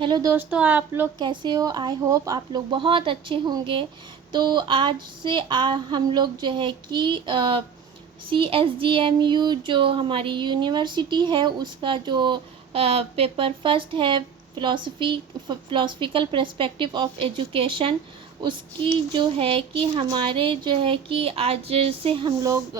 Hello दोस्तों, आप लोग कैसे हो? आई होप आप लोग बहुत अच्छे होंगे। तो आज से हम लोग जो है कि CSGMU जो हमारी यूनिवर्सिटी है उसका जो पेपर फर्स्ट है, फ़िलोसफिकल पर्सपेक्टिव ऑफ एजुकेशन, उसकी जो है कि हमारे जो है कि आज से हम लोग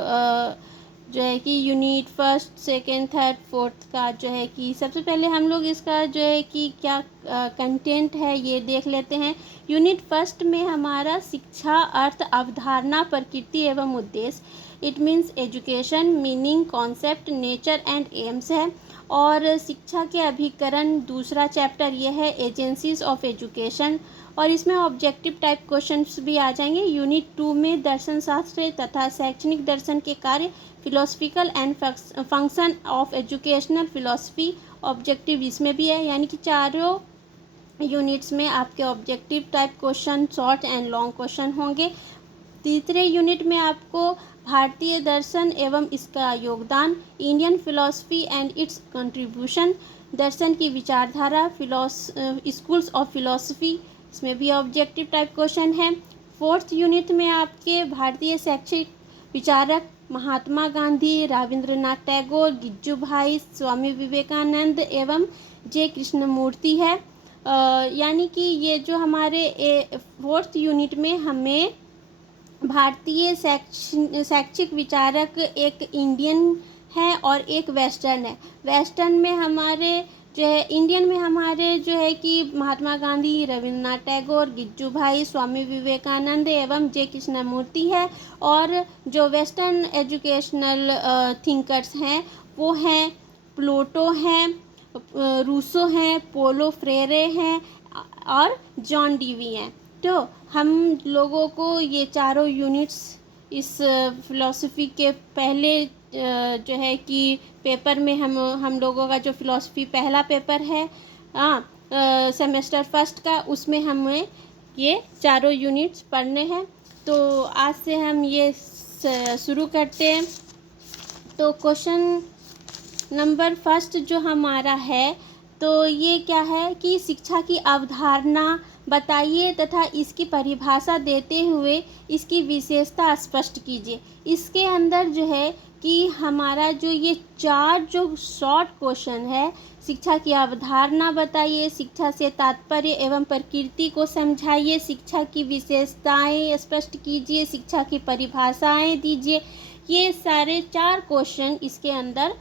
जो है कि unit first second third fourth का जो है कि सबसे पहले हम लोग इसका जो है कि क्या कंटेंट है ये देख लेते हैं। यूनिट फर्स्ट में हमारा शिक्षा, अर्थ, अवधारणा, प्रकृति एवं उद्देश्य, it means education, meaning, concept, nature and AIIMS है। और शिक्षा के अभिकरण दूसरा चैप्टर ये है एजेंसीज ऑफ एजुकेशन, और इसमें ऑब्जेक्टिव टाइप क्वेश्चंस भी आ जाएंगे। यूनिट 2 में दर्शन शास्त्र तथा शैक्षणिक दर्शन के कार्य, philosophical and function of educational philosophy, objective इसमें भी है। यानी कि चारों यूनिट्स में आपके objective type question, short and long question होंगे। तीसरे यूनिट में आपको भारतीय दर्शन एवं इसका योगदान, Indian philosophy and its contribution, दर्शन की विचारधारा, स्कूल्स ऑफ फिलोसफी, इसमें भी ऑब्जेक्टिव टाइप क्वेश्चन है। फोर्थ यूनिट में आपके भारतीय शैक्षिक विचारक महात्मा गांधी, रविंद्रनाथ टैगोर, गिज्जू भाई, स्वामी विवेकानंद एवं जे कृष्णमूर्ति है। यानी कि ये जो हमारे फोर्थ यूनिट में हमें भारतीय शैक्षिक विचारक एक इंडियन है और एक वेस्टर्न है। वेस्टर्न में हमारे जो है, इंडियन में हमारे जो है कि महात्मा गांधी, रविंद्रनाथ टैगोर, गिज्जू भाई, स्वामी विवेकानंद एवं जे कृष्णमूर्ति है। और जो वेस्टर्न एजुकेशनल थिंकर्स हैं वो हैं प्लूटो हैं, रूसो हैं, पोलो फ्रेरे हैं और जॉन डीवी हैं। तो हम लोगों को ये चारों यूनिट्स इस फ़िलॉसफ़ी के पहले जो है कि पेपर में हम लोगों का जो फ़िलॉसफ़ी पहला पेपर है सेमेस्टर फर्स्ट का, उसमें हमें ये चारों यूनिट्स पढ़ने हैं। तो आज से हम ये शुरू करते हैं। तो क्वेश्चन नंबर फर्स्ट जो हमारा है, तो ये क्या है कि शिक्षा की अवधारणा बताइए तथा इसकी परिभाषा देते हुए इसकी विशेषता स्पष्ट कीजिए। इसके अंदर जो है कि हमारा जो ये चार जो शॉर्ट क्वेश्चन है, शिक्षा की अवधारणा बताइए, शिक्षा से तात्पर्य एवं प्रकृति को समझाइए, शिक्षा की विशेषताएं स्पष्ट कीजिए, शिक्षा की परिभाषाएं दीजिए, ये सारे चार क्वेश्चन इसके अंदर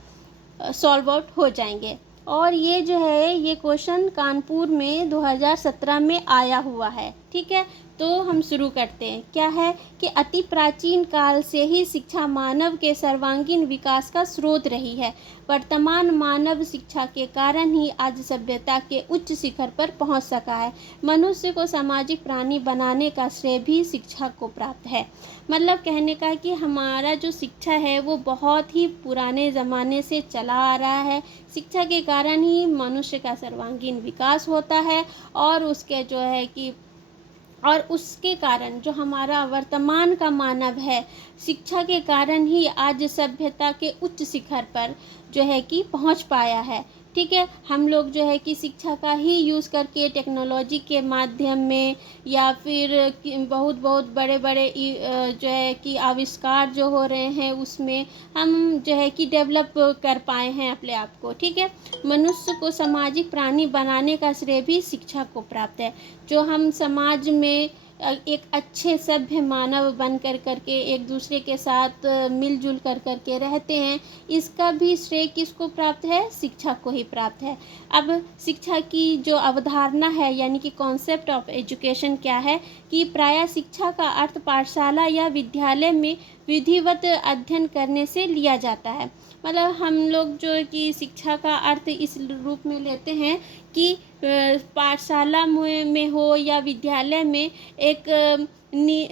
सॉल्व आउट हो जाएंगे। और ये जो है ये क्वेश्चन कानपुर में 2017 में आया हुआ है। ठीक है, तो हम शुरू करते हैं। क्या है कि अति प्राचीन काल से ही शिक्षा मानव के सर्वांगीण विकास का स्रोत रही है। वर्तमान मानव शिक्षा के कारण ही आज सभ्यता के उच्च शिखर पर पहुंच सका है। मनुष्य को सामाजिक प्राणी बनाने का श्रेय भी शिक्षा को प्राप्त है। मतलब कहने का कि हमारा जो शिक्षा है वो बहुत ही पुराने ज़माने से चला आ रहा है। शिक्षा के कारण ही मनुष्य का सर्वांगीण विकास होता है, और उसके जो है कि और उसके कारण जो हमारा वर्तमान का मानव है, शिक्षा के कारण ही आज सभ्यता के उच्च शिखर पर जो है कि पहुंच पाया है। ठीक है, हम लोग जो है कि शिक्षा का ही यूज़ करके टेक्नोलॉजी के माध्यम में या फिर बहुत बहुत बड़े बड़े जो है कि आविष्कार जो हो रहे हैं उसमें हम जो है कि डेवलप कर पाए हैं अपने आप को। ठीक है, मनुष्य को सामाजिक प्राणी बनाने का श्रेय भी शिक्षा को प्राप्त है। जो हम समाज में एक अच्छे सभ्य मानव बन कर करके एक दूसरे के साथ मिलजुल कर करके रहते हैं, इसका भी श्रेय किसको प्राप्त है? शिक्षा को ही प्राप्त है। अब शिक्षा की जो अवधारणा है यानी कि कॉन्सेप्ट ऑफ एजुकेशन क्या है कि प्रायः शिक्षा का अर्थ पाठशाला या विद्यालय में विधिवत अध्ययन करने से लिया जाता है। मतलब हम लोग जो कि शिक्षा का अर्थ इस रूप में लेते हैं कि पाठशाला में हो या विद्यालय में एक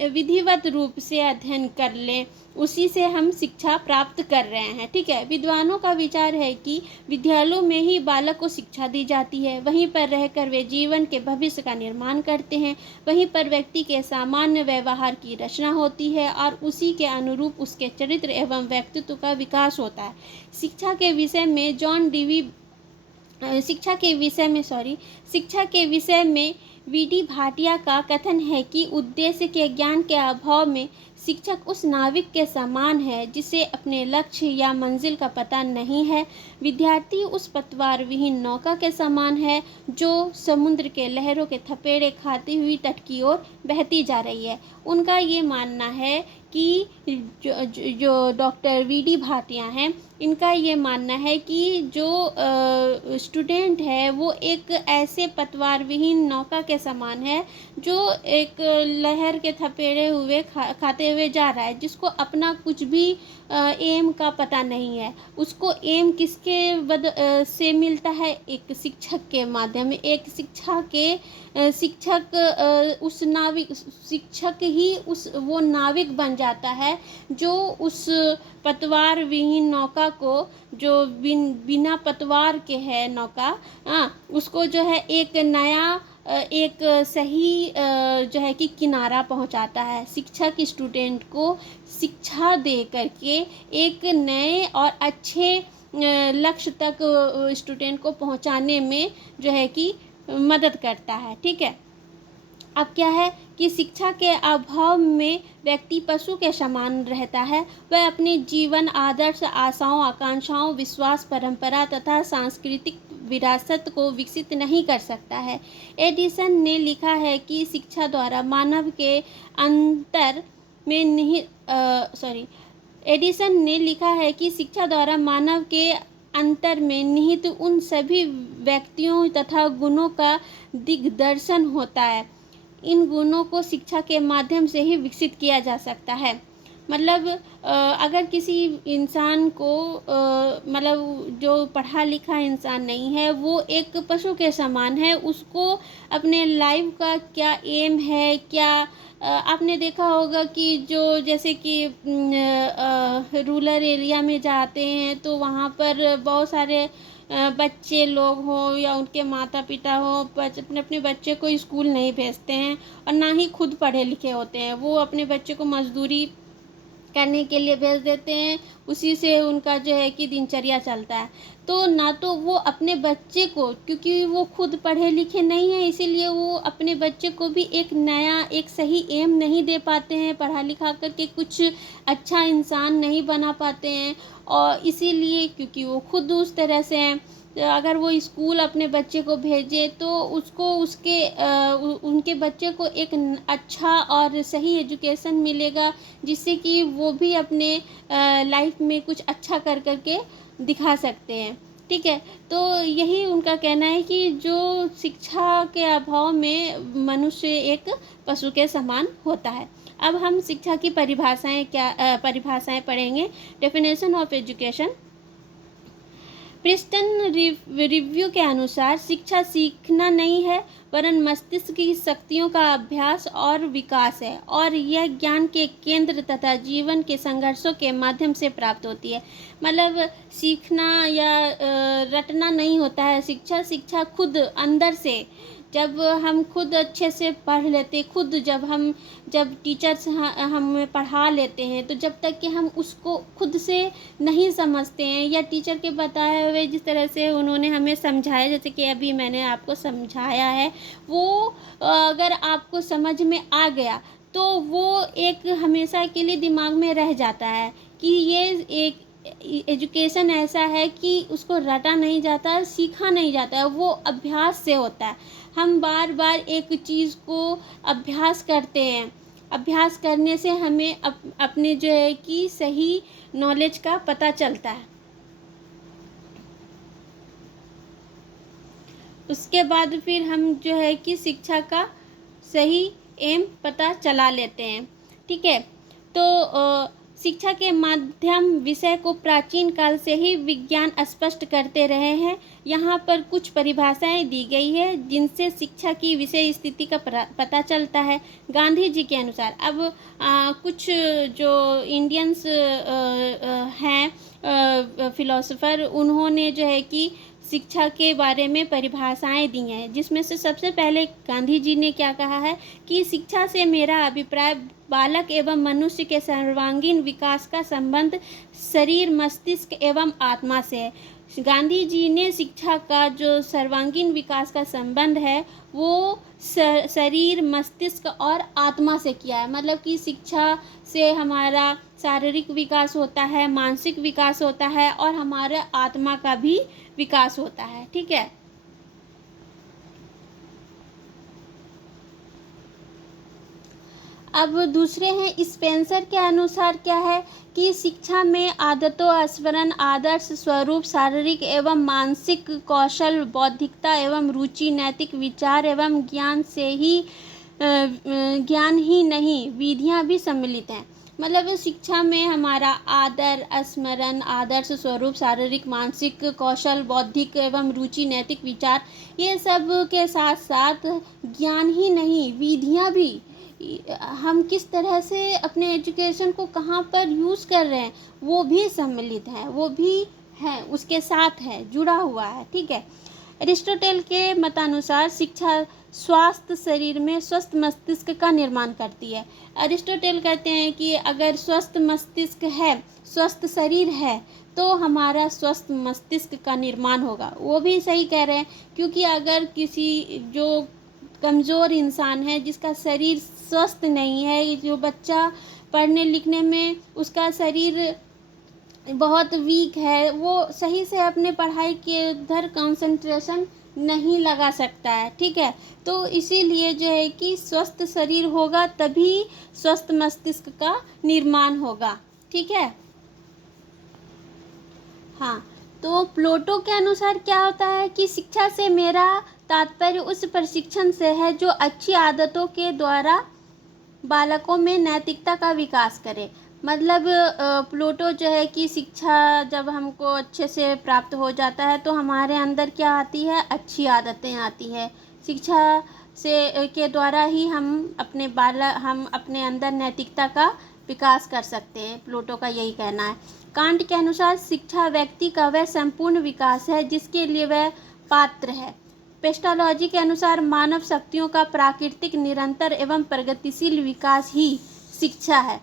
विधिवत रूप से अध्ययन कर लें, उसी से हम शिक्षा प्राप्त कर रहे हैं। ठीक है, विद्वानों का विचार है कि विद्यालयों में ही बालक को शिक्षा दी जाती है, वहीं पर रहकर वे जीवन के भविष्य का निर्माण करते हैं, वहीं पर व्यक्ति के सामान्य व्यवहार की रचना होती है और उसी के अनुरूप उसके चरित्र एवं व्यक्तित्व का विकास होता है। शिक्षा के विषय में जॉन डीवी शिक्षा के विषय में वीडी भाटिया का कथन है कि उद्देश्य के ज्ञान के अभाव में शिक्षक उस नाविक के समान है जिसे अपने लक्ष्य या मंजिल का पता नहीं है। विद्यार्थी उस पतवार विहीन नौका के समान है जो समुद्र के लहरों के थपेड़े खाती हुई तट की ओर बहती जा रही है। उनका ये मानना है कि जो डॉक्टर वीडी भाटिया हैं, इनका ये मानना है कि जो स्टूडेंट है वो एक ऐसे पतवार विहीन नौका के समान है जो एक लहर के थपेड़े हुए खाते हुए जा रहा है, जिसको अपना कुछ भी एम का पता नहीं है। उसको एम किसके से मिलता है? एक शिक्षक के माध्यम में। एक शिक्षक ही वो नाविक बन जाता है जो उस पतवार विहीन नौका को, जो बिना पतवार के है नौका, उसको जो है एक नया एक सही जो है कि किनारा पहुंचाता है। शिक्षक स्टूडेंट को शिक्षा दे करके एक नए और अच्छे लक्ष्य तक स्टूडेंट को पहुंचाने में जो है कि मदद करता है। ठीक है। अब क्या है कि शिक्षा के अभाव में व्यक्ति पशु के समान रहता है। वह अपने जीवन, आदर्श, आशाओं, आकांक्षाओं, विश्वास, परंपरा तथा सांस्कृतिक विरासत को विकसित नहीं कर सकता है। एडिसन ने लिखा है कि शिक्षा द्वारा मानव के अंतर में एडिसन ने लिखा है कि शिक्षा द्वारा मानव के अंतर में निहित उन सभी व्यक्तियों तथा गुणों का दिग्दर्शन होता है। इन गुणों को शिक्षा के माध्यम से ही विकसित किया जा सकता है। मतलब अगर किसी इंसान को मतलब जो पढ़ा लिखा इंसान नहीं है, वो एक पशु के समान है। उसको अपने लाइफ का क्या एम है, क्या आपने देखा होगा कि जो जैसे कि रूरल एरिया में जाते हैं तो वहाँ पर बहुत सारे बच्चे लोग हों या उनके माता पिता हों, अपने अपने बच्चे को स्कूल नहीं भेजते हैं और ना ही खुद पढ़े लिखे होते हैं। वो अपने बच्चे को मजदूरी करने के लिए भेज देते हैं, उसी से उनका जो है कि दिनचर्या चलता है। तो ना तो वो अपने बच्चे को, क्योंकि वो खुद पढ़े लिखे नहीं हैं, इसीलिए वो अपने बच्चे को भी एक नया, एक सही एम नहीं दे पाते हैं, पढ़ा लिखा करके कुछ अच्छा इंसान नहीं बना पाते हैं। और इसीलिए क्योंकि वो खुद उस तरह से हैं, अगर वो स्कूल अपने बच्चे को भेजे तो उसको उनके बच्चे को एक अच्छा और सही एजुकेशन मिलेगा, जिससे कि वो भी अपने लाइफ में कुछ अच्छा कर करके दिखा सकते हैं। ठीक है। तो यही उनका कहना है कि जो शिक्षा के अभाव में मनुष्य एक पशु के समान होता है। अब हम शिक्षा की परिभाषाएं पढ़ेंगे। Definition of education. Princeton Review के अनुसार शिक्षा सीखना नहीं है वरन मस्तिष्क की शक्तियों का अभ्यास और विकास है, और यह ज्ञान के केंद्र तथा जीवन के संघर्षों के माध्यम से प्राप्त होती है। मतलब सीखना या रटना नहीं होता है शिक्षा खुद अंदर से, जब हम खुद अच्छे से पढ़ लेते, खुद जब टीचर्स हमें पढ़ा लेते हैं, तो जब तक कि हम उसको खुद से नहीं समझते हैं या टीचर के बताए हुए जिस तरह से उन्होंने हमें समझाया, जैसे कि अभी मैंने आपको समझाया है, वो अगर आपको समझ में आ गया तो वो एक हमेशा के लिए दिमाग में रह जाता है कि ये एक एजुकेशन ऐसा है कि उसको रटा नहीं जाता, सीखा नहीं जाता है, वो अभ्यास से होता है। हम बार बार एक चीज़ को अभ्यास करते हैं, अभ्यास करने से हमें अपने जो है कि सही नॉलेज का पता चलता है। उसके बाद फिर हम जो है कि शिक्षा का सही एम पता चला लेते हैं। ठीक है। तो शिक्षा के माध्यम विषय को प्राचीन काल से ही विज्ञान स्पष्ट करते रहे हैं। यहाँ पर कुछ परिभाषाएं दी गई है जिनसे शिक्षा की विषय स्थिति का पता चलता है। गांधी जी के अनुसार, अब कुछ जो इंडियंस हैं फिलोसोफर, उन्होंने जो है कि शिक्षा के बारे में परिभाषाएं दी हैं, जिसमें से सबसे पहले गांधी जी ने क्या कहा है कि शिक्षा से मेरा अभिप्राय बालक एवं मनुष्य के सर्वांगीण विकास का संबंध शरीर, मस्तिष्क एवं आत्मा से है। गांधी जी ने शिक्षा का जो सर्वांगीण विकास का संबंध है वो शरीर, मस्तिष्क और आत्मा से किया है। मतलब कि शिक्षा से हमारा शारीरिक विकास होता है, मानसिक विकास होता है और हमारे आत्मा का भी विकास होता है। ठीक है। अब दूसरे हैं स्पेंसर के अनुसार क्या है कि शिक्षा में आदतों, स्मरण, आदर्श, स्वरूप, शारीरिक एवं मानसिक कौशल, बौद्धिकता एवं रुचि, नैतिक विचार एवं ज्ञान ही नहीं विधियां भी सम्मिलित हैं। मतलब शिक्षा में हमारा आदर, स्मरण, आदर्श, स्वरूप, शारीरिक, मानसिक कौशल, बौद्धिक एवं रुचि, नैतिक विचार, ये सब के साथ साथ ज्ञान ही नहीं विधियां भी, हम किस तरह से अपने एजुकेशन को कहाँ पर यूज़ कर रहे हैं वो भी सम्मिलित है, वो भी है, उसके साथ है, जुड़ा हुआ है। ठीक है। एरिस्टोटल के मतानुसार शिक्षा स्वास्थ्य शरीर में स्वस्थ मस्तिष्क का निर्माण करती है। एरिस्टोटल कहते हैं कि अगर स्वस्थ मस्तिष्क है, स्वस्थ शरीर है, तो हमारा स्वस्थ मस्तिष्क का निर्माण होगा। वो भी सही कह रहे हैं, क्योंकि अगर किसी जो कमज़ोर इंसान है, जिसका शरीर स्वस्थ नहीं है, जो बच्चा पढ़ने लिखने में उसका शरीर बहुत वीक है, वो सही से अपने पढ़ाई के उधर कंसंट्रेशन नहीं लगा सकता है। ठीक है। तो इसीलिए जो है कि स्वस्थ शरीर होगा तभी स्वस्थ मस्तिष्क का निर्माण होगा। ठीक है। हाँ, तो प्लेटो के अनुसार क्या होता है कि शिक्षा से मेरा तात्पर्य उस प्रशिक्षण से है जो अच्छी आदतों के द्वारा बालकों में नैतिकता का विकास करे। मतलब प्लेटो जो है कि शिक्षा जब हमको अच्छे से प्राप्त हो जाता है तो हमारे अंदर क्या आती है, अच्छी आदतें आती है। शिक्षा से के द्वारा ही हम अपने अंदर नैतिकता का विकास कर सकते हैं। प्लेटो का यही कहना है। कांट के अनुसार शिक्षा व्यक्ति का वह संपूर्ण विकास है जिसके लिए वह पात्र है। पेस्टालॉजी के अनुसार मानव शक्तियों का प्राकृतिक, निरंतर एवं प्रगतिशील विकास ही शिक्षा है।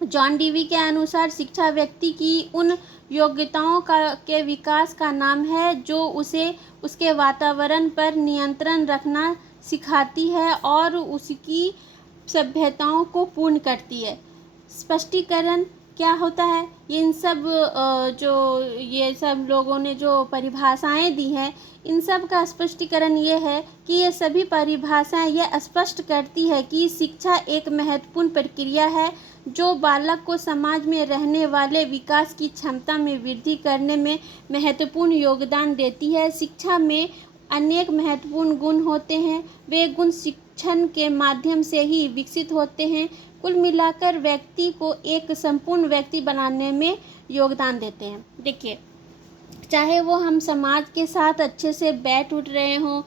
जॉन डीवी के अनुसार शिक्षा व्यक्ति की उन योग्यताओं के विकास का नाम है जो उसे उसके वातावरण पर नियंत्रण रखना सिखाती है और उसकी सभ्यताओं को पूर्ण करती है। स्पष्टीकरण क्या होता है, इन सब ये सब लोगों ने जो परिभाषाएं दी हैं, इन सब का स्पष्टीकरण ये है कि ये सभी परिभाषाएं यह स्पष्ट करती है कि शिक्षा एक महत्वपूर्ण प्रक्रिया है जो बालक को समाज में रहने वाले विकास की क्षमता में वृद्धि करने में महत्वपूर्ण योगदान देती है। शिक्षा में अनेक महत्वपूर्ण गुण होते हैं, वे गुण शिक्षण के माध्यम से ही विकसित होते हैं। कुल मिलाकर व्यक्ति को एक संपूर्ण व्यक्ति बनाने में योगदान देते हैं। देखिए, चाहे वो हम समाज के साथ अच्छे से बैठ उठ रहे हों,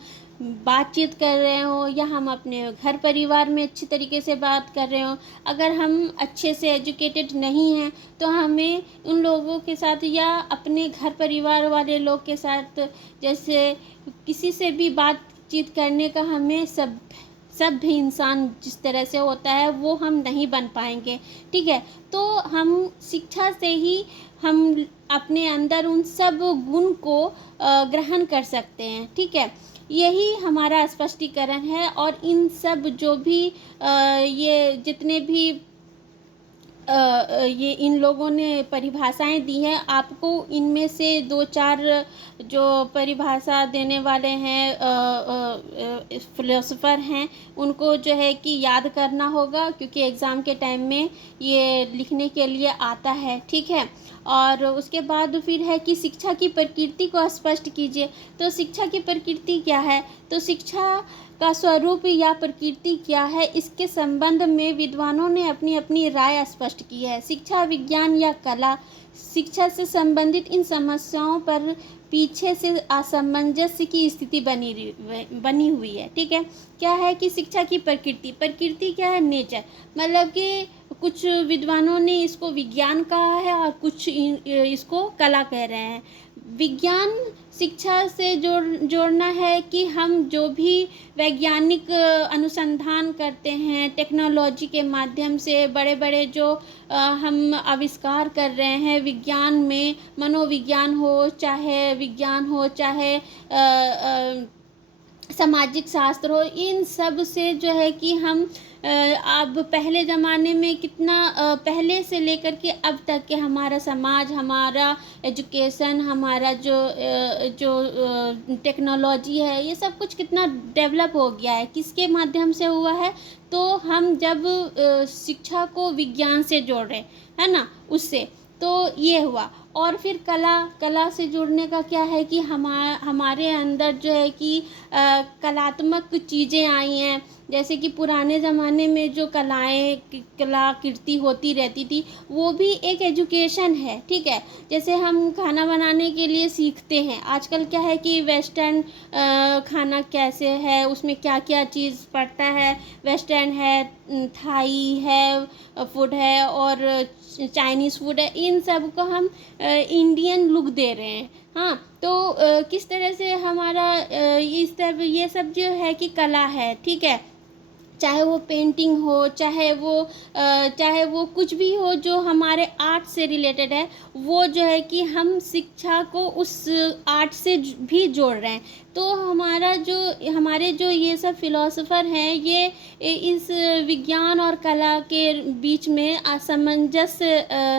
बातचीत कर रहे हों, या हम अपने घर परिवार में अच्छी तरीके से बात कर रहे हों, अगर हम अच्छे से एजुकेटेड नहीं हैं तो हमें उन लोगों के साथ या अपने घर परिवार वाले लोग के साथ जैसे किसी से भी बातचीत करने का हमें सभ्य इंसान जिस तरह से होता है वो हम नहीं बन पाएंगे। ठीक है। तो हम शिक्षा से ही हम अपने अंदर उन सब गुण को ग्रहण कर सकते हैं। ठीक है। यही हमारा स्पष्टीकरण है। और इन सब जो भी ये जितने भी ये इन लोगों ने परिभाषाएं दी हैं, आपको इनमें से 2-4 जो परिभाषा देने वाले हैं फिलोसोफर हैं, उनको जो है कि याद करना होगा, क्योंकि एग्ज़ाम के टाइम में ये लिखने के लिए आता है। ठीक है। और उसके बाद फिर है कि शिक्षा की प्रकृति को स्पष्ट कीजिए। तो शिक्षा की प्रकृति क्या है, तो शिक्षा का स्वरूप या प्रकृति क्या है, इसके संबंध में विद्वानों ने अपनी अपनी राय स्पष्ट की है। शिक्षा, विज्ञान या कला, शिक्षा से संबंधित इन समस्याओं पर पीछे से असमंजस्य की स्थिति बनी हुई है। ठीक है। क्या है कि शिक्षा की प्रकृति क्या है, नेचर। मतलब कि कुछ विद्वानों ने इसको विज्ञान कहा है और कुछ इसको कला कह रहे हैं। विज्ञान शिक्षा से जोड़ना है कि हम जो भी वैज्ञानिक अनुसंधान करते हैं टेक्नोलॉजी के माध्यम से, बड़े बड़े जो हम आविष्कार कर रहे हैं विज्ञान में, मनोविज्ञान हो चाहे विज्ञान हो चाहे सामाजिक शास्त्र हो, इन सब से जो है कि हम अब पहले ज़माने में कितना पहले से लेकर के अब तक के हमारा समाज, हमारा एजुकेशन, हमारा जो टेक्नोलॉजी है, ये सब कुछ कितना डेवलप हो गया है, किसके माध्यम से हुआ है? तो हम जब शिक्षा को विज्ञान से जोड़ रहे है ना, उससे तो ये हुआ। और फिर कला से जुड़ने का क्या है कि हमारे अंदर जो है कि कलात्मक चीज़ें आई हैं, जैसे कि पुराने ज़माने में जो कलाकृति होती रहती थी, वो भी एक एजुकेशन है, ठीक है। जैसे हम खाना बनाने के लिए सीखते हैं, आजकल क्या है कि वेस्टर्न खाना कैसे है, उसमें क्या क्या चीज़ पड़ता है, वेस्टर्न है, थाई है फूड है और चाइनीज़ फूड है, इन सब को हम इंडियन लुक दे रहे हैं। हाँ, तो किस तरह से हमारा ये सब जो है कि कला है, ठीक है। चाहे वो पेंटिंग हो, चाहे वो कुछ भी हो जो हमारे आर्ट से रिलेटेड है, वो जो है कि हम शिक्षा को उस आर्ट से भी जोड़ रहे हैं। तो हमारे जो ये सब फिलोसोफर हैं, ये इस विज्ञान और कला के बीच में असमंजस्य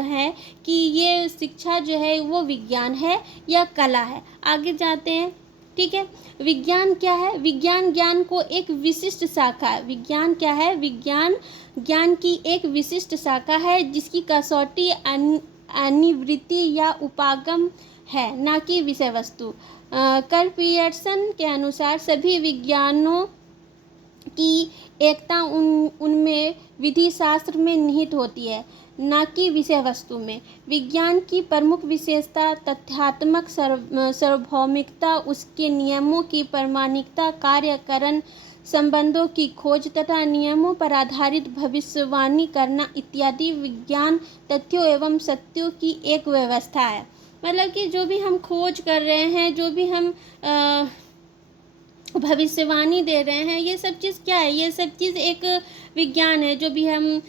है कि ये शिक्षा जो है वो विज्ञान है या कला है। आगे जाते हैं, ठीक है। विज्ञान क्या है? विज्ञान ज्ञान को एक विशिष्ट शाखा है। विज्ञान क्या है? विज्ञान ज्ञान की एक विशिष्ट शाखा है जिसकी कसौटी अनिवृत्ति या उपागम है, ना कि विषय वस्तु। कार्ल पियर्सन के अनुसार सभी विज्ञानों की एकता उनमें विधि शास्त्र में निहित होती है, ना कि विषय वस्तु में। विज्ञान की प्रमुख विशेषता तथ्यात्मक सार्वभौमिकता, उसके नियमों की प्रामाणिकता, कार्यकरण संबंधों की खोज तथा नियमों पर आधारित भविष्यवाणी करना इत्यादि विज्ञान तथ्यों एवं सत्यों की एक व्यवस्था है। मतलब कि जो भी हम खोज कर रहे हैं, जो भी हम भविष्यवाणी दे रहे हैं, ये सब चीज़ क्या है? ये सब चीज़ एक विज्ञान है। जो भी हम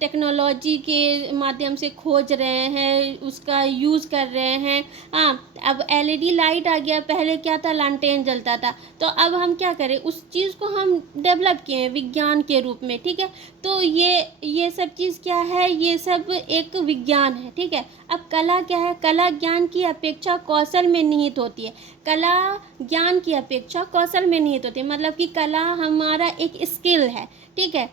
टेक्नोलॉजी के माध्यम से खोज रहे हैं, उसका यूज़ कर रहे हैं। हाँ, अब एलईडी लाइट आ गया, पहले क्या था, लैंटेन जलता था। तो अब हम क्या करें, उस चीज़ को हम डेवलप किए हैं विज्ञान के रूप में, ठीक है। तो ये सब चीज़ क्या है? ये सब एक विज्ञान है, ठीक है। अब कला क्या है? कला ज्ञान की अपेक्षा कौशल में निहित होती है। कला ज्ञान की अपेक्षा कौशल में निहित होती है, मतलब कि कला हमारा एक स्किल है, ठीक है।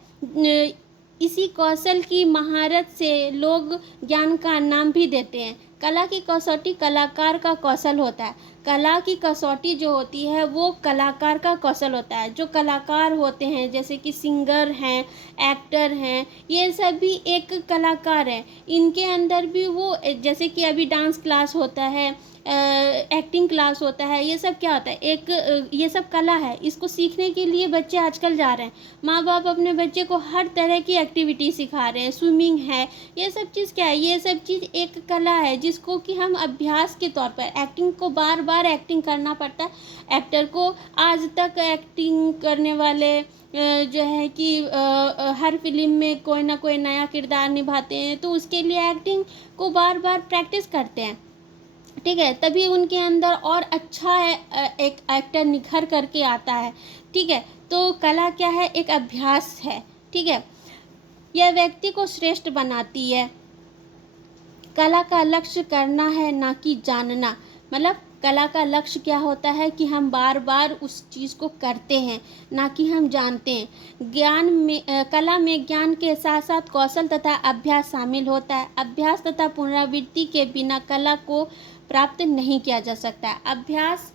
इसी कौशल की महारत से लोग ज्ञान का नाम भी देते हैं। कला की कसौटी कलाकार का कौशल होता है। कला की कसौटी जो होती है वो कलाकार का कौशल होता है। जो कलाकार होते हैं, जैसे कि सिंगर हैं, एक्टर हैं, ये सब भी एक कलाकार हैं। इनके अंदर भी वो, जैसे कि अभी डांस क्लास होता है, एक्टिंग क्लास होता है, ये सब क्या होता है, एक ये सब कला है। इसको सीखने के लिए बच्चे आजकल जा रहे हैं। माँ बाप अपने बच्चे को हर तरह की एक्टिविटी सिखा रहे हैं, स्विमिंग है, ये सब चीज़ क्या है? ये सब चीज़ एक कला है जिसको कि हम अभ्यास के तौर पर, एक्टिंग को बार बार एक्टिंग करना पड़ता है एक्टर को। आज तक एक्टिंग करने वाले जो है कि हर फिल्म में कोई ना कोई नया किरदार निभाते हैं, तो उसके लिए एक्टिंग को बार बार प्रैक्टिस करते हैं, ठीक है। तभी उनके अंदर और अच्छा एक एक्टर निखर करके आता है, ठीक है। तो कला क्या है? एक अभ्यास है, ठीक है। यह व्यक्ति को श्रेष्ठ बनाती है। कला का लक्ष्य करना है, ना कि जानना। मतलब कला का लक्ष्य क्या होता है कि हम बार बार उस चीज़ को करते हैं, ना कि हम जानते हैं। कला में ज्ञान के साथ साथ कौशल तथा अभ्यास शामिल होता है। अभ्यास तथा पुनरावृत्ति के बिना कला को प्राप्त नहीं किया जा सकता। अभ्यास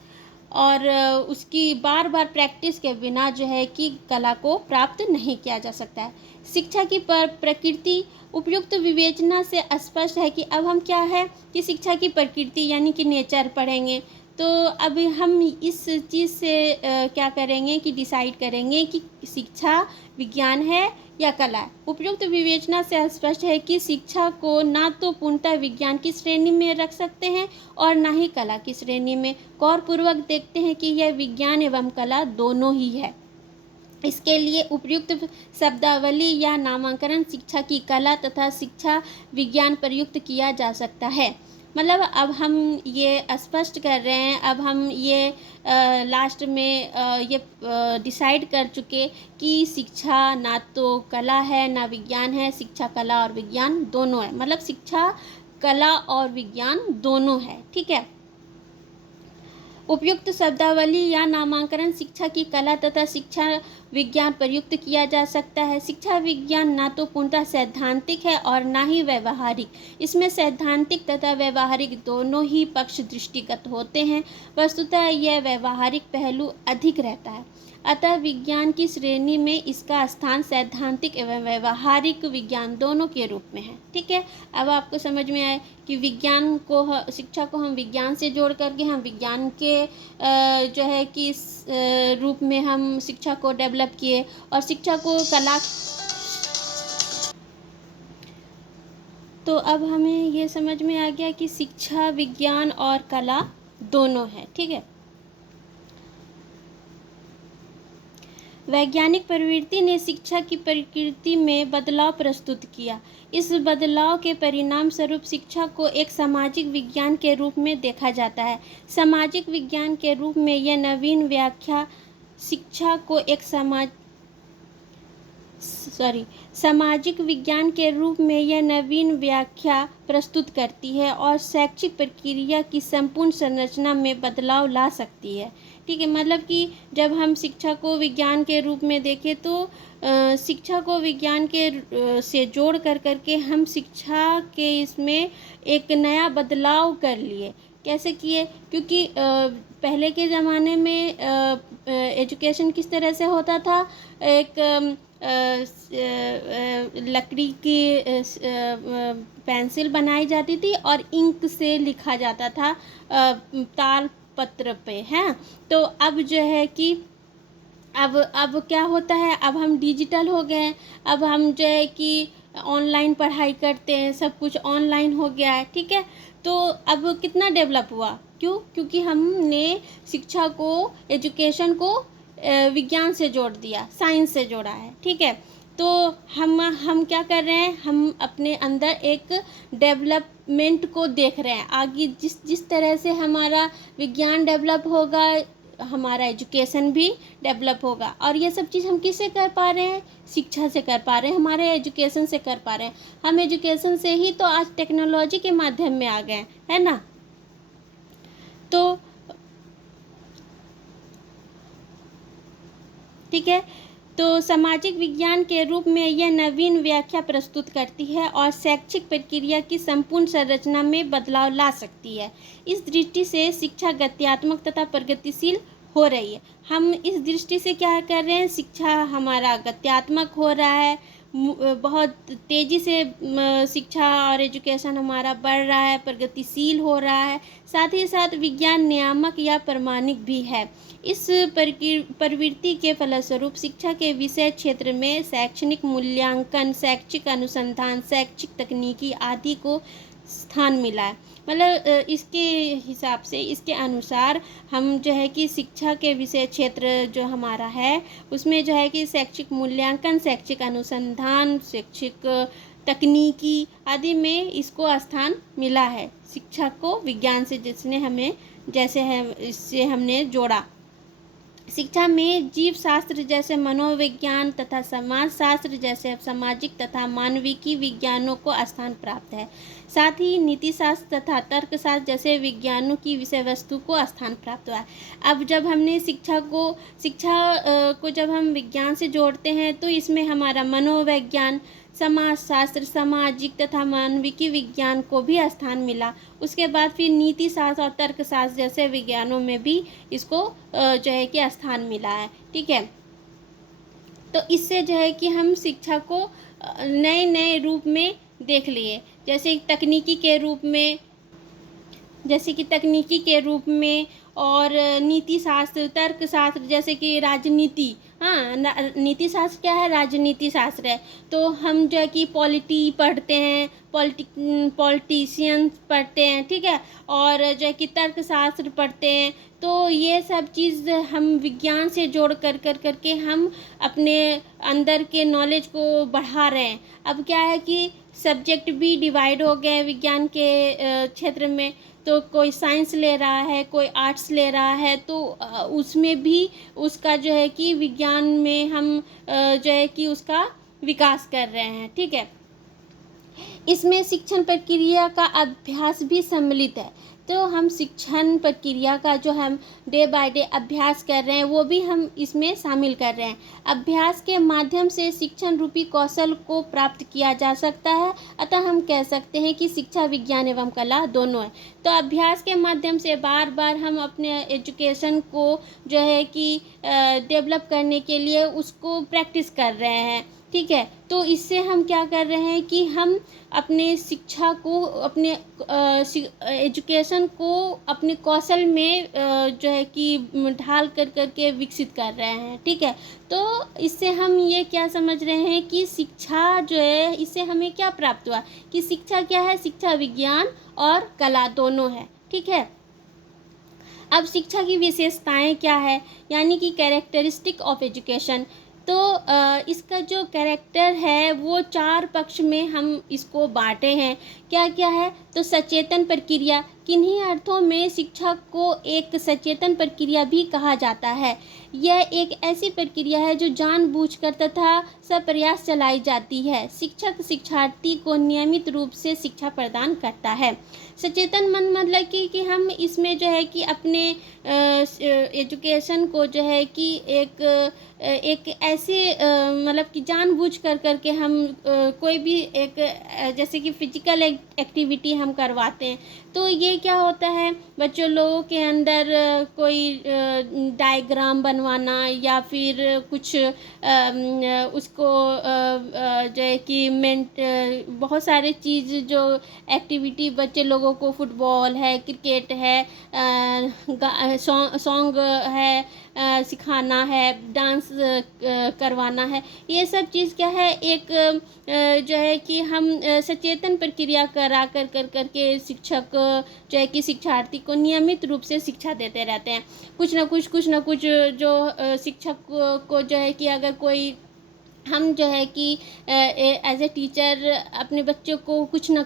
और उसकी बार बार प्रैक्टिस के बिना जो है कि कला को प्राप्त नहीं किया जा सकता है। शिक्षा की प्रकृति उपयुक्त विवेचना से स्पष्ट है कि अब हम क्या है कि शिक्षा की प्रकृति यानी कि नेचर पढ़ेंगे, तो अब हम इस चीज़ से क्या करेंगे कि डिसाइड करेंगे कि शिक्षा विज्ञान है या कला है। उपयुक्त विवेचना से स्पष्ट है कि शिक्षा को ना तो पूर्णतः विज्ञान की श्रेणी में रख सकते हैं और ना ही कला की श्रेणी में। गौरपूर्वक देखते हैं कि यह विज्ञान एवं कला दोनों ही है। इसके लिए उपयुक्त शब्दावली या नामांकन शिक्षा की कला तथा शिक्षा विज्ञान प्रयुक्त किया जा सकता है। मतलब अब हम ये स्पष्ट कर रहे हैं, अब हम ये लास्ट में ये डिसाइड कर चुके कि शिक्षा ना तो कला है ना विज्ञान है, शिक्षा कला और विज्ञान दोनों है। मतलब शिक्षा कला और विज्ञान दोनों है, ठीक है। उपयुक्त शब्दावली या नामांकन शिक्षा की कला तथा शिक्षा विज्ञान प्रयुक्त किया जा सकता है। शिक्षा विज्ञान ना तो पूर्णतः सैद्धांतिक है और ना ही व्यवहारिक। इसमें सैद्धांतिक तथा व्यवहारिक दोनों ही पक्ष दृष्टिगत होते हैं। वस्तुतः यह व्यवहारिक पहलू अधिक रहता है। अतः विज्ञान की श्रेणी में इसका स्थान सैद्धांतिक एवं व्यवहारिक विज्ञान दोनों के रूप में है, ठीक है। अब आपको समझ में आए कि विज्ञान को, शिक्षा को हम विज्ञान से जोड़ करके हम विज्ञान के जो है कि रूप में हम शिक्षा को डेवलप किए और शिक्षा को कला। तो अब हमें ये समझ में आ गया कि शिक्षा विज्ञान और कला दोनों है, ठीक है। वैज्ञानिक प्रवृत्ति ने शिक्षा की प्रकृति में बदलाव प्रस्तुत किया। इस बदलाव के परिणाम स्वरूप शिक्षा को एक सामाजिक विज्ञान के रूप में देखा जाता है। सामाजिक विज्ञान के रूप में यह नवीन व्याख्या शिक्षा को एक सामाजिक विज्ञान के रूप में यह नवीन व्याख्या प्रस्तुत करती है और शैक्षिक प्रक्रिया की संपूर्ण संरचना में बदलाव ला सकती है, ठीक है। मतलब कि जब हम शिक्षा को विज्ञान के रूप में देखें तो शिक्षा को विज्ञान के से जोड़ करके हम शिक्षा के इसमें एक नया बदलाव कर लिए। कैसे किए? क्योंकि पहले के ज़माने में एजुकेशन किस तरह से होता था, एक लकड़ी की पेंसिल बनाई जाती थी और इंक से लिखा जाता था ताल पत्र पे, हैं। तो अब जो है कि अब क्या होता है, अब हम डिजिटल हो गए हैं। अब हम जो है कि ऑनलाइन पढ़ाई करते हैं, सब कुछ ऑनलाइन हो गया है, ठीक है। तो अब कितना डेवलप हुआ? क्योंकि हमने शिक्षा को, एजुकेशन को विज्ञान से जोड़ दिया, साइंस से जोड़ा है, ठीक है। तो हम क्या कर रहे हैं, हम अपने अंदर एक डेवलपमेंट को देख रहे हैं। आगे जिस तरह से हमारा विज्ञान डेवलप होगा, हमारा एजुकेशन भी डेवलप होगा। और ये सब चीज़ हम किससे कर पा रहे हैं? शिक्षा से कर पा रहे हैं, हमारे एजुकेशन से कर पा रहे हैं। हम एजुकेशन से ही तो आज टेक्नोलॉजी के माध्यम में आ गए, है ना। तो ठीक है, तो सामाजिक विज्ञान के रूप में यह नवीन व्याख्या प्रस्तुत करती है और शैक्षिक प्रक्रिया की संपूर्ण संरचना में बदलाव ला सकती है। इस दृष्टि से शिक्षा गत्यात्मक तथा प्रगतिशील हो रही है। हम इस दृष्टि से क्या कर रहे हैं, शिक्षा हमारा गत्यात्मक हो रहा है, बहुत तेज़ी से शिक्षा और एजुकेशन हमारा बढ़ रहा है, प्रगतिशील हो रहा है। साथ ही साथ विज्ञान नियामक या प्रमाणिक भी है। इस प्रवृत्ति के फलस्वरूप शिक्षा के विषय क्षेत्र में शैक्षणिक मूल्यांकन, शैक्षिक अनुसंधान, शैक्षिक तकनीकी आदि को स्थान मिला है। मतलब इसके हिसाब से, इसके अनुसार हम जो है कि शिक्षा के विषय क्षेत्र जो हमारा है उसमें जो है कि शैक्षिक मूल्यांकन, शैक्षिक अनुसंधान, शैक्षिक तकनीकी आदि में इसको स्थान मिला है। शिक्षा को विज्ञान से इससे हमने जोड़ा। शिक्षा में जीव शास्त्र जैसे मनोविज्ञान तथा समाज शास्त्र जैसे सामाजिक तथा मानविकी विज्ञानों को स्थान प्राप्त है। साथ ही नीति शास्त्र तथा तर्कशास्त्र जैसे विज्ञानों की विषय वस्तु को स्थान प्राप्त हुआ है। अब जब हमने शिक्षा को जब हम विज्ञान से जोड़ते हैं तो इसमें हमारा मनोविज्ञान, समाज शास्त्र, सामाजिक तथा मानविकी विज्ञान को भी स्थान मिला। उसके बाद फिर नीति शास्त्र और तर्कशास्त्र जैसे विज्ञानों में भी इसको जो है कि स्थान मिला है, ठीक है। तो इससे जो है कि हम शिक्षा को नए नए रूप में देख लिए, जैसे तकनीकी के रूप में और नीति शास्त्र, तर्क शास्त्र, जैसे कि राजनीति, हाँ नीति शास्त्र क्या है, राजनीति शास्त्र है। तो हम जो है कि पॉलिटी पढ़ते हैं, पॉलिटिशियंस पढ़ते हैं, ठीक है, और जो है कि तर्क शास्त्र पढ़ते हैं। तो ये सब चीज़ हम विज्ञान से जोड़ करके हम अपने अंदर के नॉलेज को बढ़ा रहे हैं। अब क्या है कि सब्जेक्ट भी डिवाइड हो गए विज्ञान के क्षेत्र में। तो कोई साइंस ले रहा है, कोई आर्ट्स ले रहा है, तो उसमें भी उसका जो है कि विज्ञान में हम जो है कि उसका विकास कर रहे हैं, ठीक है। इसमें शिक्षण प्रक्रिया का अभ्यास भी सम्मिलित है। तो हम शिक्षण प्रक्रिया का जो हम डे बाय डे अभ्यास कर रहे हैं वो भी हम इसमें शामिल कर रहे हैं। अभ्यास के माध्यम से शिक्षण रूपी कौशल को प्राप्त किया जा सकता है। अतः हम कह सकते हैं कि शिक्षा विज्ञान एवं कला दोनों है। तो अभ्यास के माध्यम से बार बार हम अपने एजुकेशन को जो है कि डेवलप करने के लिए उसको प्रैक्टिस कर रहे हैं, ठीक है। तो इससे हम क्या कर रहे हैं कि हम अपने शिक्षा को, अपने एजुकेशन को अपने कौशल में जो है कि ढाल करके विकसित कर रहे हैं, ठीक है। तो इससे हम ये क्या समझ रहे हैं कि शिक्षा जो है, इससे हमें क्या प्राप्त हुआ कि शिक्षा क्या है, शिक्षा विज्ञान और कला दोनों है, ठीक है। अब शिक्षा की विशेषताएं क्या है, यानी कि कैरेक्टरिस्टिक ऑफ एजुकेशन। तो इसका जो कैरेक्टर है वो 4 पक्ष में हम इसको बांटे हैं। क्या क्या है, तो सचेतन प्रक्रिया, किन्हीं अर्थों में शिक्षा को एक सचेतन प्रक्रिया भी कहा जाता है। यह एक ऐसी प्रक्रिया है जो जानबूझकर तथा सप्रयास चलाई जाती है। शिक्षक शिक्षार्थी को नियमित रूप से शिक्षा प्रदान करता है। सचेतन मन मतलब कि हम इसमें जो है कि अपने एजुकेशन को जो है कि एक ऐसे मतलब कि जानबूझ करके हम कोई भी एक जैसे कि फिजिकल एक्टिविटी हम करवाते हैं। तो ये क्या होता है, बच्चों लोगों के अंदर कोई डायग्राम बनवाना या फिर कुछ उसको जो है कि बहुत सारे चीज़ जो एक्टिविटी बच्चे लोगों को, फुटबॉल है, क्रिकेट है, सॉन्ग है, सिखाना है, डांस करवाना है, ये सब चीज़ क्या है, एक जो है कि हम सचेतन प्रक्रिया करा करके शिक्षक जो है कि शिक्षार्थी को नियमित रूप से शिक्षा देते रहते हैं। कुछ ना कुछ जो शिक्षक को जो है कि अगर कोई हम जो है कि एज ए टीचर अपने बच्चों को कुछ ना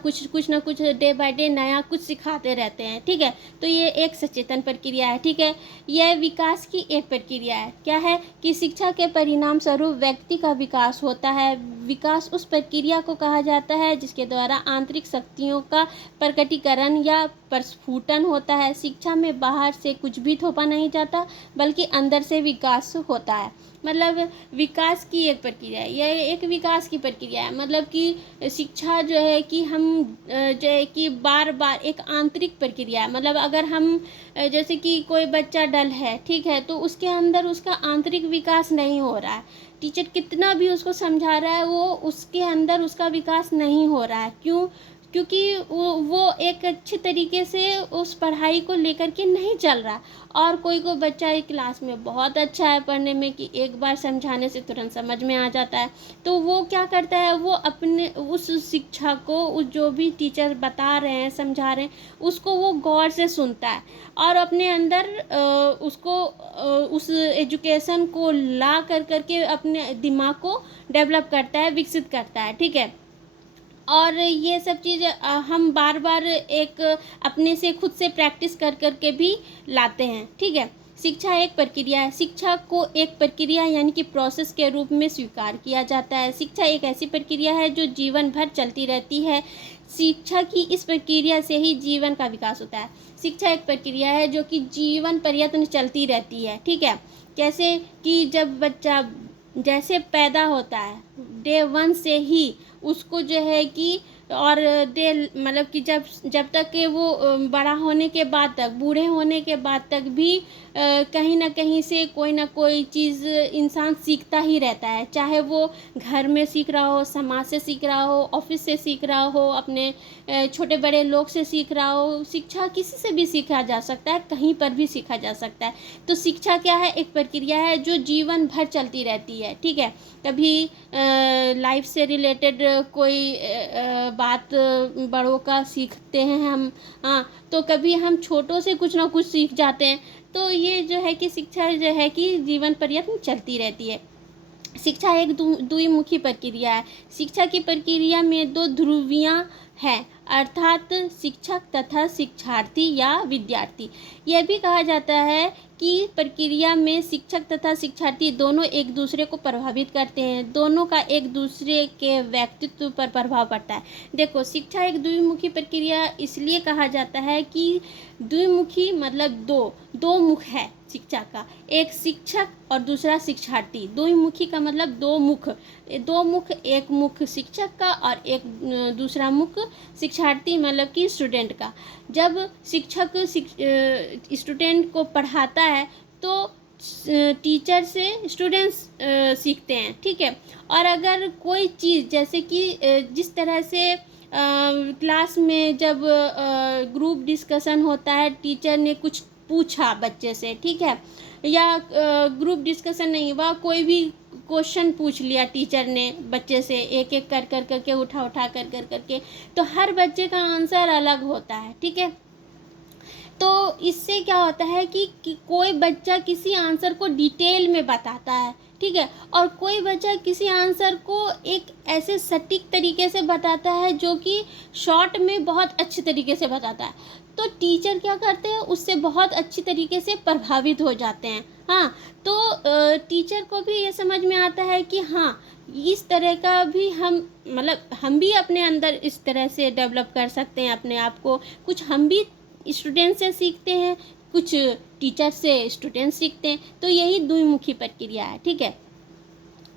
कुछ डे बाय डे नया कुछ सिखाते रहते हैं, ठीक है। तो ये एक सचेतन प्रक्रिया है, ठीक है। यह विकास की एक प्रक्रिया है। क्या है कि शिक्षा के परिणाम स्वरूप व्यक्ति का विकास होता है। विकास उस प्रक्रिया को कहा जाता है जिसके द्वारा आंतरिक शक्तियों का प्रकटीकरण या प्रस्फुटन होता है। शिक्षा में बाहर से कुछ भी थोपा नहीं जाता, बल्कि अंदर से विकास होता है। मतलब विकास की एक प्रक्रिया है, यह एक विकास की प्रक्रिया है। मतलब कि शिक्षा जो है कि हम जो है कि बार बार एक आंतरिक प्रक्रिया है। मतलब अगर हम जैसे कि कोई बच्चा डल है, ठीक है, तो उसके अंदर उसका आंतरिक विकास नहीं हो रहा है। टीचर कितना भी उसको समझा रहा है, वो उसके अंदर उसका विकास नहीं हो रहा है। क्यों? क्योंकि वो एक अच्छे तरीके से उस पढ़ाई को लेकर के नहीं चल रहा। और कोई बच्चा एक क्लास में बहुत अच्छा है पढ़ने में कि एक बार समझाने से तुरंत समझ में आ जाता है, तो वो क्या करता है, वो अपने उस शिक्षा को, उस जो भी टीचर बता रहे हैं, समझा रहे हैं, उसको वो गौर से सुनता है और अपने अंदर उसको उस एजुकेशन को ला करके अपने दिमाग को डेवलप करता है, विकसित करता है, ठीक है। और ये सब चीज़ हम बार बार एक अपने से खुद से प्रैक्टिस करके भी लाते हैं, ठीक है। शिक्षा एक प्रक्रिया है। शिक्षा को एक प्रक्रिया यानी कि प्रोसेस के रूप में स्वीकार किया जाता है। शिक्षा एक ऐसी प्रक्रिया है जो जीवन भर चलती रहती है। शिक्षा की इस प्रक्रिया से ही जीवन का विकास होता है। शिक्षा एक प्रक्रिया है जो कि जीवन पर्यंत चलती रहती है, ठीक है। जैसे कि जब बच्चा जैसे पैदा होता है, डे 1 से ही उसको जो है कि और डे मतलब कि जब तक कि वो बड़ा होने के बाद तक, बूढ़े होने के बाद तक भी कहीं ना कहीं से कोई ना कोई चीज़ इंसान सीखता ही रहता है, चाहे वो घर में सीख रहा हो, समाज से सीख रहा हो, ऑफिस से सीख रहा हो, अपने छोटे बड़े लोग से सीख रहा हो। शिक्षा किसी से भी सीखा जा सकता है, कहीं पर भी सीखा जा सकता है। तो शिक्षा क्या है? एक प्रक्रिया है जो जीवन भर चलती रहती है, ठीक है। कभी लाइफ से रिलेटेड कोई बात बड़ों का सीखते हैं हम, हाँ, तो कभी हम छोटों से कुछ ना कुछ सीख जाते हैं। तो ये जो है कि शिक्षा जो है कि जीवन पर्यंत चलती रहती है। शिक्षा एक द्विमुखी प्रक्रिया है। शिक्षा की प्रक्रिया में दो ध्रुवियाँ हैं, अर्थात शिक्षक तथा शिक्षार्थी या विद्यार्थी। यह भी कहा जाता है कि प्रक्रिया में शिक्षक तथा शिक्षार्थी दोनों एक दूसरे को प्रभावित करते हैं, दोनों का एक दूसरे के व्यक्तित्व पर प्रभाव पड़ता है। देखो, शिक्षा एक द्विमुखी प्रक्रिया इसलिए कहा जाता है कि द्विमुखी मतलब दो मुख है शिक्षा का, एक शिक्षक और दूसरा शिक्षार्थी। द्विमुखी का मतलब दो मुख, एक मुख शिक्षक का और एक दूसरा मुख शिक्षार्थी मतलब कि स्टूडेंट का। जब शिक्षक स्टूडेंट को पढ़ाता है तो टीचर से स्टूडेंट्स सीखते हैं, ठीक है। और अगर कोई चीज़ जैसे कि जिस तरह से क्लास में जब ग्रुप डिस्कशन होता है, टीचर ने कुछ पूछा बच्चे से, ठीक है, या ग्रुप डिस्कशन नहीं हुआ, कोई भी क्वेश्चन पूछ लिया टीचर ने बच्चे से, एक एक कर करके उठा कर करके, तो हर बच्चे का आंसर अलग होता है, ठीक है। तो इससे क्या होता है कि कोई बच्चा किसी आंसर को डिटेल में बताता है, ठीक है, और कोई बच्चा किसी आंसर को एक ऐसे सटीक तरीके से बताता है जो कि शॉर्ट में बहुत अच्छे तरीके से बताता है। तो टीचर क्या करते हैं, उससे बहुत अच्छी तरीके से प्रभावित हो जाते हैं। हाँ, तो टीचर को भी ये समझ में आता है कि हाँ, इस तरह का भी हम भी अपने अंदर इस तरह से डेवलप कर सकते हैं अपने आप को। कुछ हम भी स्टूडेंट से सीखते हैं, कुछ टीचर से स्टूडेंट सीखते हैं। तो यही द्विमुखी प्रक्रिया है, ठीक है।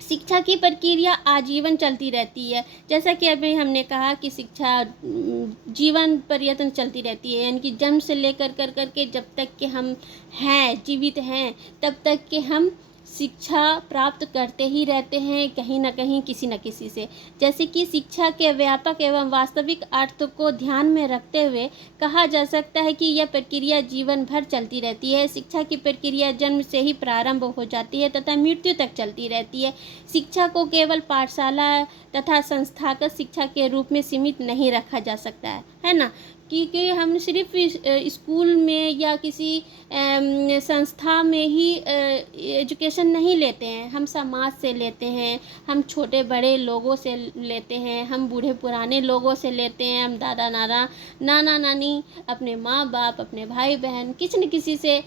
शिक्षा की प्रक्रिया आजीवन चलती रहती है। जैसा कि अभी हमने कहा कि शिक्षा जीवन पर्यंत चलती रहती है, यानी कि जन्म से लेकर करके जब तक कि हम हैं, जीवित हैं, तब तक के हम शिक्षा प्राप्त करते ही रहते हैं, कहीं ना कहीं किसी न किसी से। जैसे कि शिक्षा के व्यापक एवं वास्तविक अर्थ को ध्यान में रखते हुए कहा जा सकता है कि यह प्रक्रिया जीवन भर चलती रहती है। शिक्षा की प्रक्रिया जन्म से ही प्रारंभ हो जाती है तथा मृत्यु तक चलती रहती है। शिक्षा को केवल पाठशाला तथा संस्थागत शिक्षा के रूप में सीमित नहीं रखा जा सकता है ना, क्योंकि हम सिर्फ स्कूल में या किसी संस्था में ही एजुकेशन नहीं लेते हैं, हम समाज से लेते हैं, हम छोटे बड़े लोगों से लेते हैं, हम बूढ़े पुराने लोगों से लेते हैं, हम दादा नाना नानी, अपने माँ बाप, अपने भाई बहन, किसी न किसी से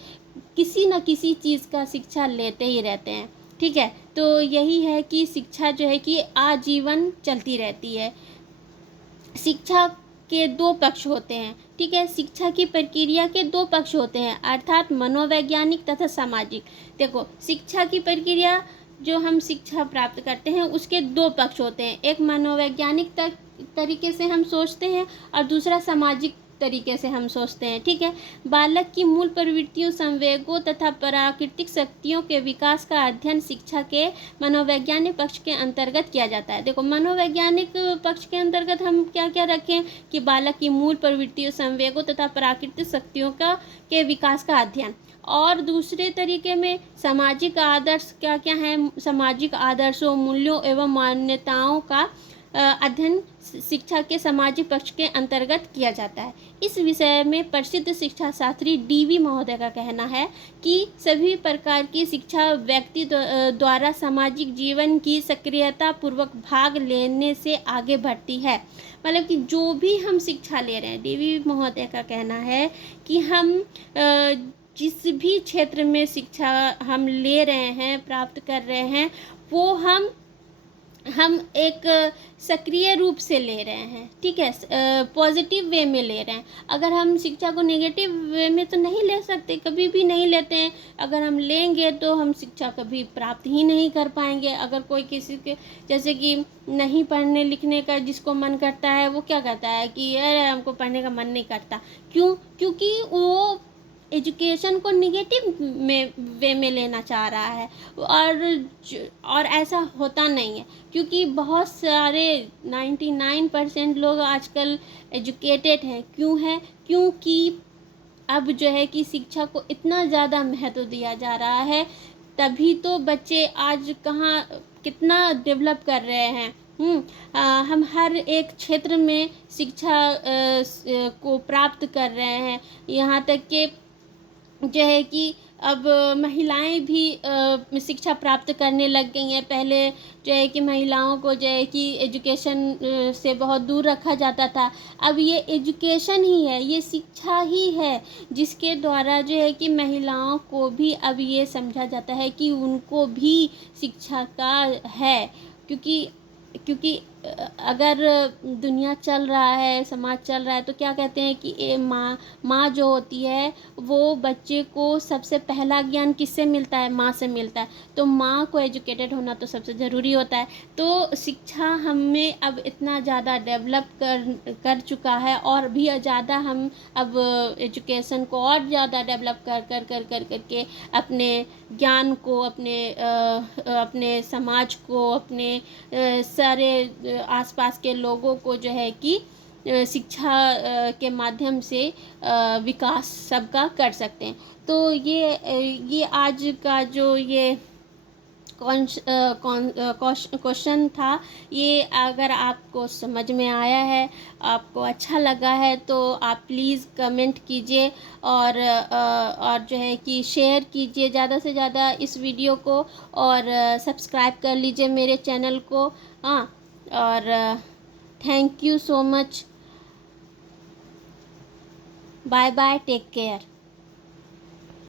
किसी न किसी चीज़ का शिक्षा लेते ही रहते हैं, ठीक है। तो यही है कि शिक्षा जो है कि आजीवन चलती रहती है। शिक्षा के दो पक्ष होते हैं, ठीक है। शिक्षा की प्रक्रिया के दो पक्ष होते हैं, अर्थात मनोवैज्ञानिक तथा सामाजिक। देखो, शिक्षा की प्रक्रिया जो हम शिक्षा प्राप्त करते हैं उसके दो पक्ष होते हैं, एक मनोवैज्ञानिक तरीके से हम सोचते हैं और दूसरा सामाजिक तरीके से हम सोचते हैं, ठीक है। बालक की मूल प्रवृत्तियों, संवेगों तथा प्राकृतिक शक्तियों के विकास का अध्ययन शिक्षा के मनोवैज्ञानिक पक्ष के अंतर्गत किया जाता है। देखो, मनोवैज्ञानिक पक्ष के अंतर्गत हम क्या क्या रखें कि बालक की मूल प्रवृत्तियों, संवेगों तथा प्राकृतिक शक्तियों के विकास का अध्ययन। और दूसरे तरीके में सामाजिक आदर्श क्या क्या हैं, सामाजिक आदर्शों, मूल्यों एवं मान्यताओं का अध्ययन शिक्षा के सामाजिक पक्ष के अंतर्गत किया जाता है। इस विषय में प्रसिद्ध शिक्षा शास्त्री DV महोदय का कहना है कि सभी प्रकार की शिक्षा व्यक्ति द्वारा सामाजिक जीवन की सक्रियता पूर्वक भाग लेने से आगे बढ़ती है। मतलब कि जो भी हम शिक्षा ले रहे हैं, DV महोदय का कहना है कि हम जिस भी क्षेत्र में शिक्षा हम ले रहे हैं, प्राप्त कर रहे हैं, वो हम एक सक्रिय रूप से ले रहे हैं, ठीक है, पॉजिटिव वे में ले रहे हैं। अगर हम शिक्षा को नेगेटिव वे में तो नहीं ले सकते, कभी भी नहीं लेते हैं। अगर हम लेंगे तो हम शिक्षा कभी प्राप्त ही नहीं कर पाएंगे। अगर कोई किसी के जैसे कि नहीं पढ़ने लिखने का जिसको मन करता है, वो क्या कहता है कि अरे हमको पढ़ने का मन नहीं करता, क्यों? क्योंकि वो एजुकेशन को निगेटिव में वे में लेना चाह रहा है। और ऐसा होता नहीं है, क्योंकि बहुत सारे 99% लोग आजकल एजुकेटेड हैं। क्यों है? क्योंकि अब जो है कि शिक्षा को इतना ज़्यादा महत्व दिया जा रहा है, तभी तो बच्चे आज कहाँ कितना डेवलप कर रहे हैं। हम हर एक क्षेत्र में शिक्षा को प्राप्त कर रहे हैं। यहाँ तक कि जो है कि अब महिलाएं भी शिक्षा प्राप्त करने लग गई हैं। पहले जो है कि महिलाओं को जो है कि एजुकेशन से बहुत दूर रखा जाता था। अब ये एजुकेशन ही है, ये शिक्षा ही है, जिसके द्वारा जो है कि महिलाओं को भी अब ये समझा जाता है कि उनको भी शिक्षा का है। क्योंकि क्योंकि अगर दुनिया चल रहा है, समाज चल रहा है, तो क्या कहते हैं कि माँ जो होती है वो बच्चे को सबसे पहला ज्ञान किससे मिलता है? माँ से मिलता है। तो माँ को एजुकेटेड होना तो सबसे ज़रूरी होता है। तो शिक्षा हमें अब इतना ज़्यादा डेवलप कर चुका है, और भी ज़्यादा हम अब एजुकेशन को और ज़्यादा डेवलप करके अपने ज्ञान को, अपने समाज को, अपने सारे आसपास के लोगों को जो है कि शिक्षा के माध्यम से विकास सबका कर सकते हैं। तो ये आज का जो ये क्वेश्चन था, ये अगर आपको समझ में आया है, आपको अच्छा लगा है, तो आप प्लीज़ कमेंट कीजिए, और जो है कि शेयर कीजिए ज़्यादा से ज़्यादा इस वीडियो को, और सब्सक्राइब कर लीजिए मेरे चैनल को। हाँ, और thank you so much. Bye bye, take care.